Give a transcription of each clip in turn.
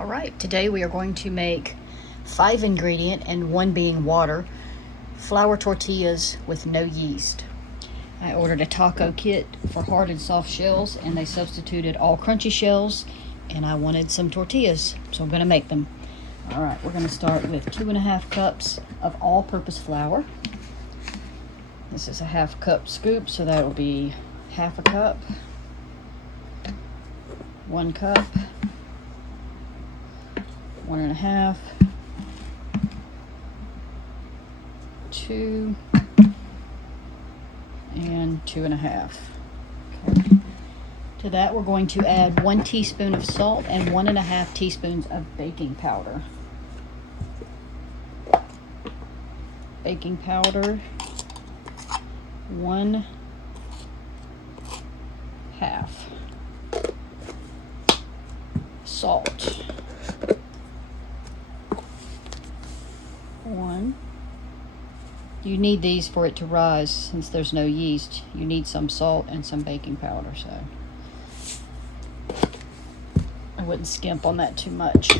All right, today we are going to make 5 ingredient and 1 being water flour tortillas with no yeast. I ordered a taco kit for hard and soft shells, and they substituted all crunchy shells, and I wanted some tortillas, so I'm going to make them. All right, we're going to start with 2.5 cups of all-purpose flour. This is a 1/2 cup scoop, so that will be 1/2 cup, 1 cup, 1.5, 2, and 2.5. Okay. To that, we're going to add 1 teaspoon of salt and 1.5 teaspoons of baking powder. Baking powder, 1/2. Salt, 1. You need these for it to rise since there's no yeast. You need some salt and some baking powder, so I wouldn't skimp on that too much.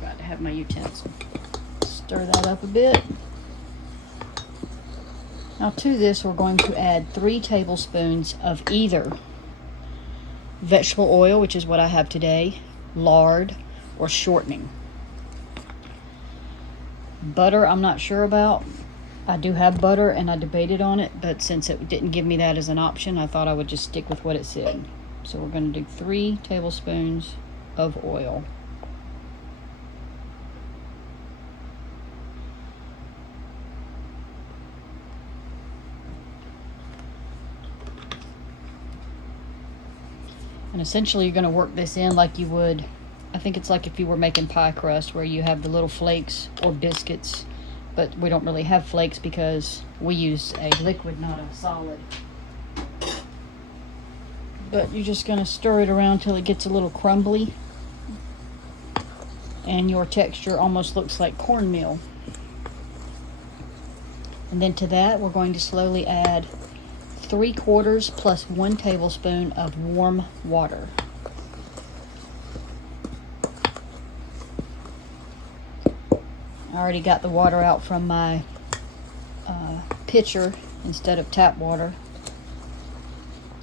Got to have my utensil. Stir that up a bit. Now to this, we're going to add 3 tablespoons of either vegetable oil, which is what I have today, lard, or shortening. Butter, I'm not sure about. I do have butter and I debated on it, but since it didn't give me that as an option, I thought I would just stick with what it said. So we're going to do 3 tablespoons of oil. And essentially you're going to work this in like you would, I think it's like if you were making pie crust, where you have the little flakes or biscuits, but we don't really have flakes because we use a liquid, not a solid. But you're just going to stir it around till it gets a little crumbly and your texture almost looks like cornmeal. And then to that, we're going to slowly add 3/4 plus 1 tablespoon of warm water. I already got the water out from my pitcher instead of tap water,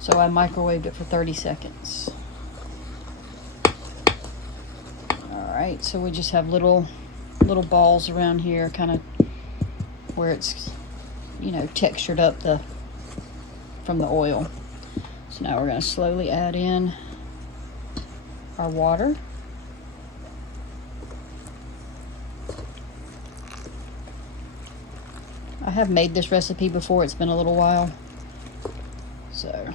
so I microwaved it for 30 seconds. Alright, so we just have little balls around here, kind of where it's, you know, textured up from the oil. So now we're going to slowly add in our water. I have made this recipe before, it's been a little while. So,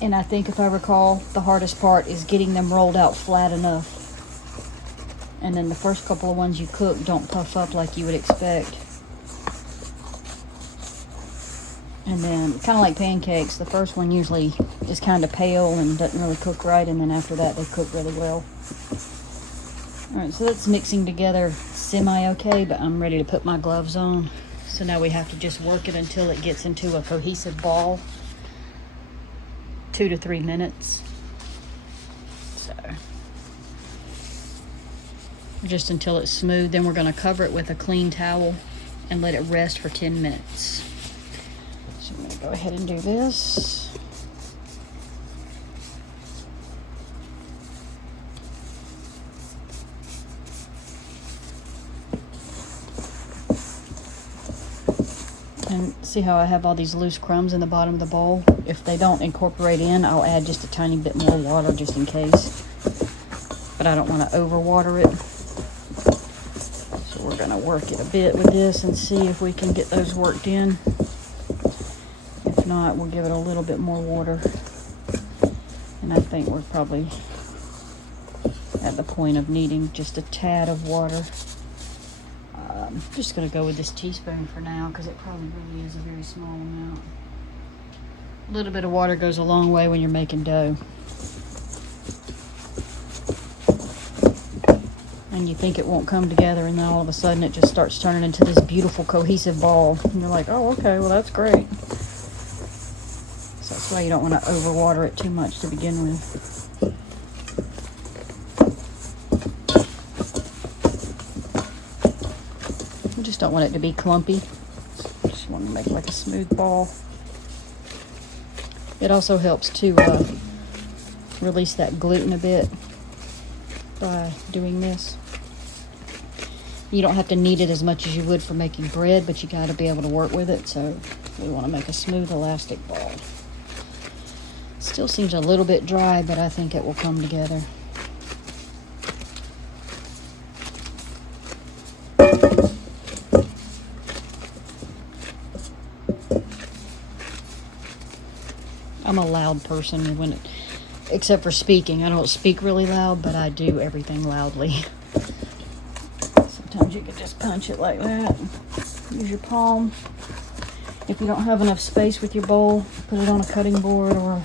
and I think if I recall, the hardest part is getting them rolled out flat enough. And then the first couple of ones you cook don't puff up like you would expect. And then, kind of like pancakes, the first one usually is kind of pale and doesn't really cook right, and then after that they cook really well. Alright, so that's mixing together semi-okay, but I'm ready to put my gloves on. So now we have to just work it until it gets into a cohesive ball. 2 to 3 minutes. So, just until it's smooth. Then we're going to cover it with a clean towel and let it rest for 10 minutes. So I'm going to go ahead and do this. And see how I have all these loose crumbs in the bottom of the bowl? If they don't incorporate in, I'll add just a tiny bit more water just in case. But I don't want to overwater it. So we're going to work it a bit with this and see if we can get those worked in. If not, we'll give it a little bit more water. And I think we're probably at the point of needing just a tad of water. I'm just going to go with this teaspoon for now because it probably really is a very small amount. A little bit of water goes a long way when you're making dough. And you think it won't come together, and then all of a sudden it just starts turning into this beautiful cohesive ball. And you're like, oh, okay, well that's great. So that's why you don't want to overwater it too much to begin with. You just don't want it to be clumpy. Just want to make like a smooth ball. It also helps to release that gluten a bit by doing this. You don't have to knead it as much as you would for making bread, but you got to be able to work with it. So we want to make a smooth elastic ball. Still seems a little bit dry, but I think it will come together. I'm a loud person except for speaking. I don't speak really loud, but I do everything loudly. Sometimes you can just punch it like that. Use your palm. If you don't have enough space with your bowl, put it on a cutting board, or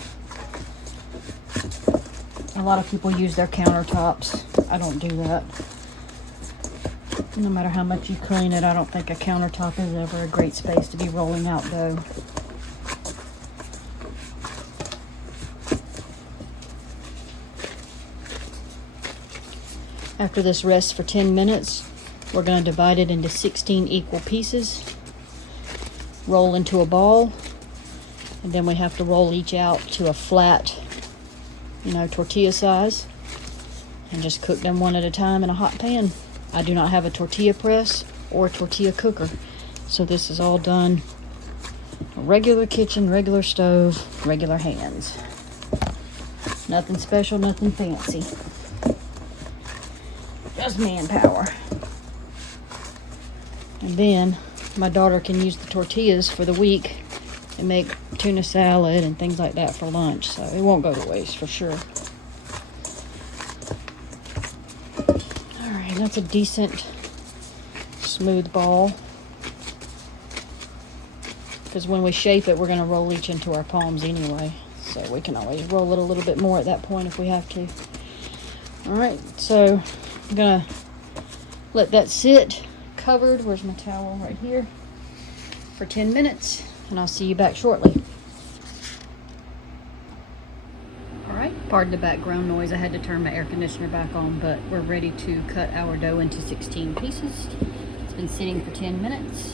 a lot of people use their countertops. I don't do that. No matter how much you clean it, I don't think a countertop is ever a great space to be rolling out dough. After this rests for 10 minutes, we're going to divide it into 16 equal pieces, roll into a ball, and then we have to roll each out to a flat, tortilla size, and just cook them one at a time in a hot pan. I do not have a tortilla press or a tortilla cooker, so this is all done a regular kitchen, regular stove, regular hands. Nothing special, nothing fancy. Just manpower. And then my daughter can use the tortillas for the week and make tuna salad and things like that for lunch, so it won't go to waste for sure. Alright, that's a decent smooth ball, because when we shape it, we're going to roll each into our palms anyway, so we can always roll it a little bit more at that point if we have to. Alright, so I'm going to let that sit covered, where's my towel, right here, for 10 minutes, and I'll see you back shortly. Alright, pardon the background noise, I had to turn my air conditioner back on, but we're ready to cut our dough into 16 pieces. It's been sitting for 10 minutes.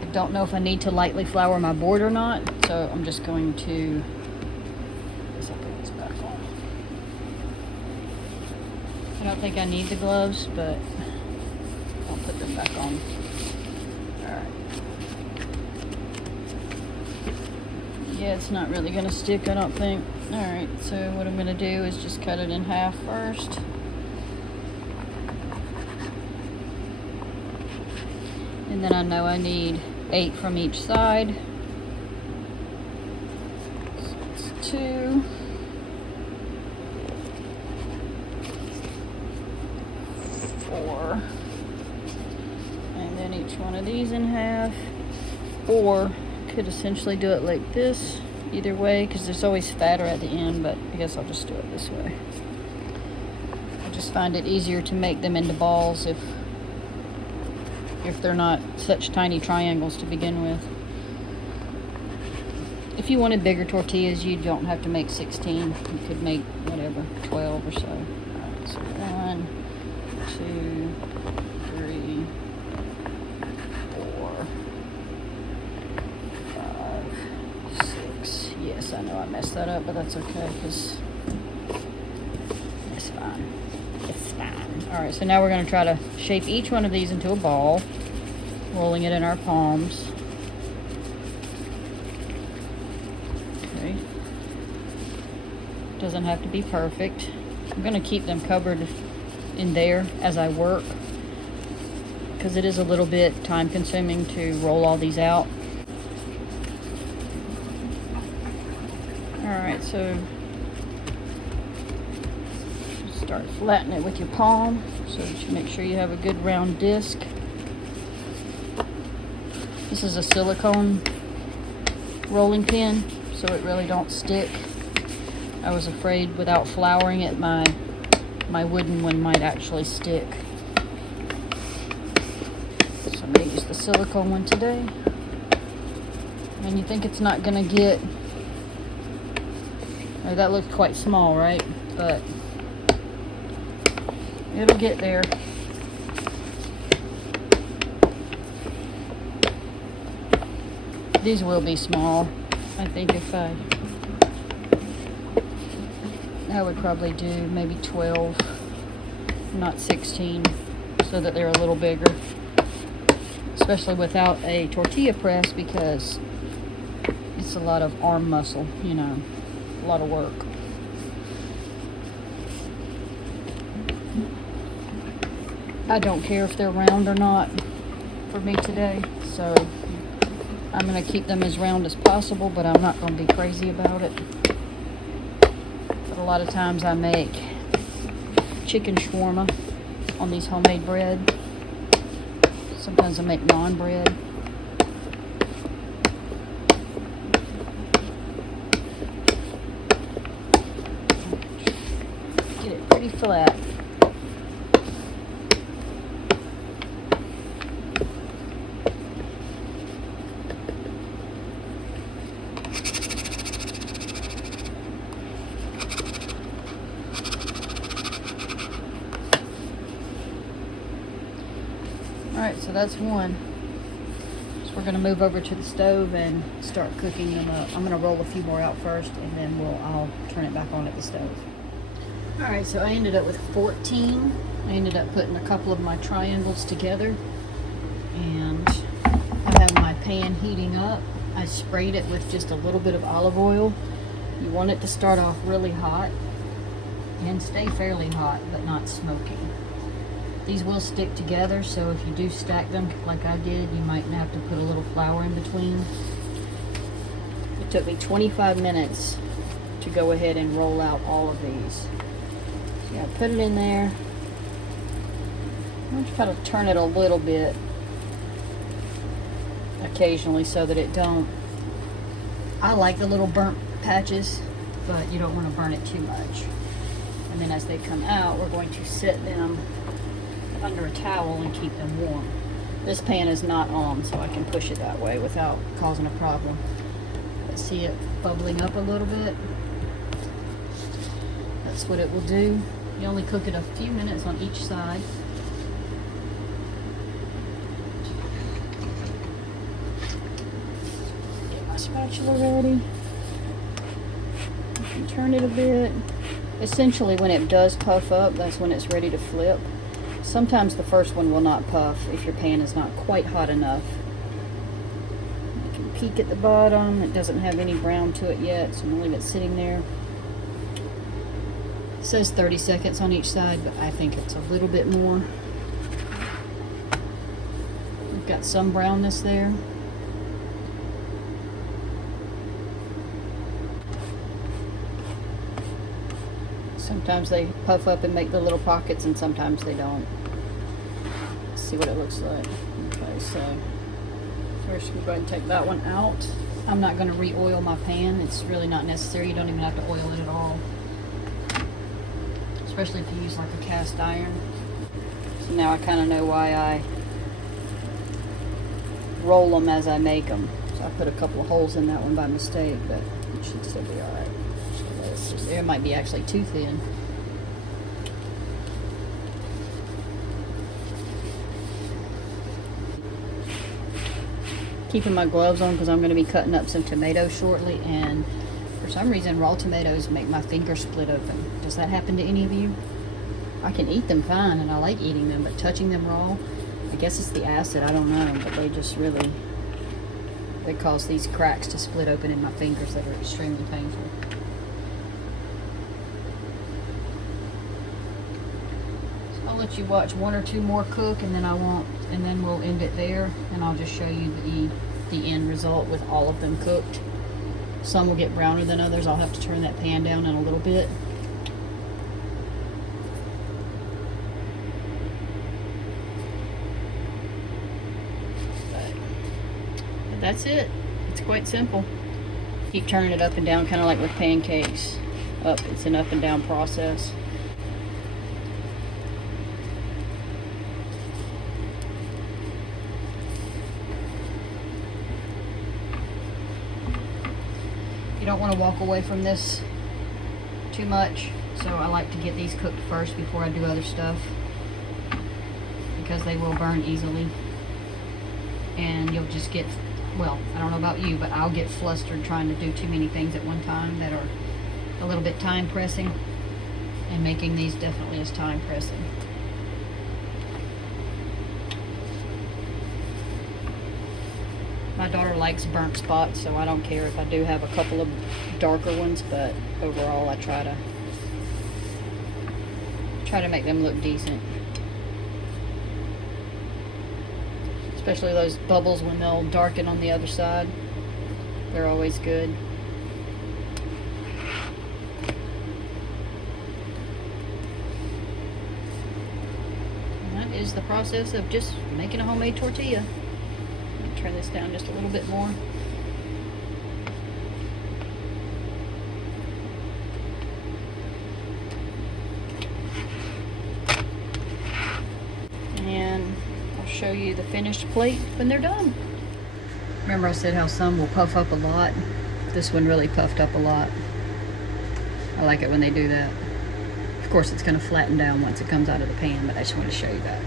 I don't know if I need to lightly flour my board or not, so I'm just going to, I don't think I need the gloves, but I'll put them back on. Alright. Yeah, it's not really going to stick, I don't think. Alright, so what I'm going to do is just cut it in half first. And then I know I need 8 from each side. So it's 2. 4, and then each one of these in half, or could essentially do it like this, either way, because there's always fatter at the end, but I guess I'll just do it this way. I just find it easier to make them into balls if they're not such tiny triangles to begin with. If you wanted bigger tortillas, you don't have to make 16. You could make whatever, 12 or so. Alright, so 1, 2, 3, 4, 5, 6. Yes, I know I messed that up, but that's okay, because it's fine. It's fine. Alright, so now we're going to try to shape each one of these into a ball, rolling it in our palms. Okay. Doesn't have to be perfect. I'm going to keep them covered in there as I work, because it is a little bit time consuming to roll all these out. Alright, so start flattening it with your palm so that you make sure you have a good round disc. This is a silicone rolling pin, so it really don't stick. I was afraid without flouring it my my wooden one might actually stick. So I'm going to use the silicone one today. And you think it's not going to get... Oh, that looks quite small, right? But it'll get there. These will be small. I think if I would probably do maybe 12, not 16, so that they're a little bigger. Especially without a tortilla press, because it's a lot of arm muscle, you know, a lot of work. I don't care if they're round or not for me today, so I'm going to keep them as round as possible, but I'm not going to be crazy about it. But a lot of times I make chicken shawarma on these homemade bread. Sometimes I make naan bread. Get it pretty flat. Alright, so that's one. So we're going to move over to the stove and start cooking them up. I'm going to roll a few more out first, and then I'll turn it back on at the stove. Alright, so I ended up with 14. I ended up putting a couple of my triangles together, and I have my pan heating up. I sprayed it with just a little bit of olive oil. You want it to start off really hot and stay fairly hot, but not smoky. These will stick together, so if you do stack them like I did, you might have to put a little flour in between. It took me 25 minutes to go ahead and roll out all of these. So I put it in there. I'm just kind of turn it a little bit occasionally so that it don't... I like the little burnt patches, but you don't want to burn it too much. And then as they come out, we're going to set them under a towel and keep them warm. This pan is not on, so I can push it that way without causing a problem. Let's see it bubbling up a little bit. That's what it will do. You only cook it a few minutes on each side. Get my spatula ready. I can turn it a bit. Essentially, when it does puff up, that's when it's ready to flip. Sometimes the first one will not puff if your pan is not quite hot enough. You can peek at the bottom. It doesn't have any brown to it yet, so I'm going to leave it sitting there. It says 30 seconds on each side, but I think it's a little bit more. We've got some brownness there. Sometimes they puff up and make the little pockets, and sometimes they don't. Let's see what it looks like. Okay, so first we'll go ahead and take that one out. I'm not going to re-oil my pan. It's really not necessary. You don't even have to oil it at all. Especially if you use like a cast iron. So now I kind of know why I roll them as I make them. So I put a couple of holes in that one by mistake, but it should still be alright. There might be actually too thin. Keeping my gloves on because I'm going to be cutting up some tomatoes shortly, and for some reason raw tomatoes make my fingers split open. Does that happen to any of you? I can eat them fine and I like eating them, but touching them raw, I guess it's the acid, I don't know, but they just really, they cause these cracks to split open in my fingers that are extremely painful. I'll let you watch one or two more cook, and then and then we'll end it there, and I'll just show you the end result with all of them cooked. Some will get browner than others. I'll have to turn that pan down in a little bit. But that's it. It's quite simple. Keep turning it up and down, kind of like with pancakes. It's an up and down process. don't want to walk away from this too much, so I like to get these cooked first before I do other stuff, because they will burn easily, and you'll just get, well, I don't know about you, but I'll get flustered trying to do too many things at one time that are a little bit time pressing, and making these definitely is time pressing. My daughter likes burnt spots, so I don't care if I do have a couple of darker ones, but overall I try to make them look decent. Especially those bubbles when they'll darken on the other side. They're always good. And that is the process of just making a homemade tortilla. Turn this down just a little bit more. And I'll show you the finished plate when they're done. Remember I said how some will puff up a lot? This one really puffed up a lot. I like it when they do that. Of course it's going to flatten down once it comes out of the pan, but I just want to show you that.